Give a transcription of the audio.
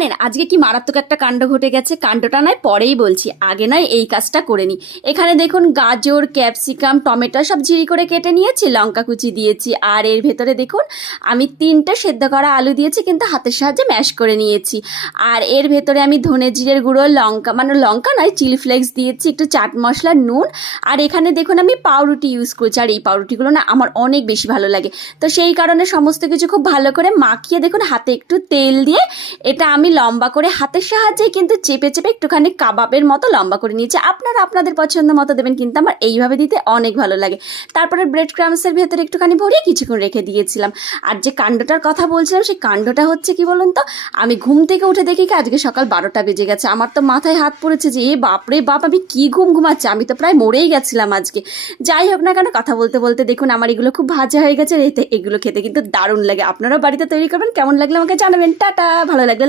জানেন আজকে কি মারাত্মক একটা কাণ্ড ঘটে গেছে। কাণ্ডটা নয় পরেই বলছি, আগে নয় এই কাজটা করে নি। এখানে দেখুন গাজর, ক্যাপসিকাম, টমেটো সব ঝিরি করে কেটে নিয়েছি, লঙ্কা কুচি দিয়েছি, আর এর ভেতরে দেখুন আমি 3টে সেদ্ধ করা আলু দিয়েছি, কিন্তু হাতের সাহায্যে ম্যাশ করে নিয়েছি। আর এর ভেতরে আমি ধনে জিরের গুঁড়ো, লঙ্কা মানে লঙ্কা নয় চিলি ফ্লেক্স দিয়েছি, একটু চাট মশলা, নুন। আর এখানে দেখুন আমি পাউরুটি ইউজ করছি, আর এই পাউরুটিগুলো না আমার অনেক বেশি ভালো লাগে। তো সেই কারণে সমস্ত কিছু খুব ভালো করে মাখিয়ে দেখুন হাতে একটু তেল দিয়ে এটা আমি লম্বা করে হাতের সাহায্যে কিন্তু চেপে চেপে একটুখানি কাবাবের মতো লম্বা করে নিয়েছি। আপনারা আপনাদের পছন্দ মতো দেবেন, কিন্তু আমার এইভাবে দিতে অনেক ভালো লাগে। তারপরে ব্রেড ক্রামসের ভেতরে একটুখানি ভরিয়ে কিছুক্ষণ রেখে দিয়েছিলাম। আর যে কাণ্ডটার কথা বলছিলাম সেই কাণ্ডটা হচ্ছে কি বলুন তো, আমি ঘুম থেকে উঠে দেখি কি আজকে সকাল 12টা বেজে গেছে। আমার তো মাথায় হাত পড়েছে যে এ বাপরে বাপ, আমি কি ঘুমাচ্ছি, আমি তো প্রায় মরেই গেছিলাম আজকে। যাই হোক না কেন, কথা বলতে বলতে দেখুন আমার এগুলো খুব ভাজা হয়ে গেছে। এগুলো খেতে কিন্তু দারুণ লাগে। আপনারাও বাড়িতে তৈরি করবেন, কেমন লাগলো আমাকে জানাবেন। টাটা, ভালো লাগলে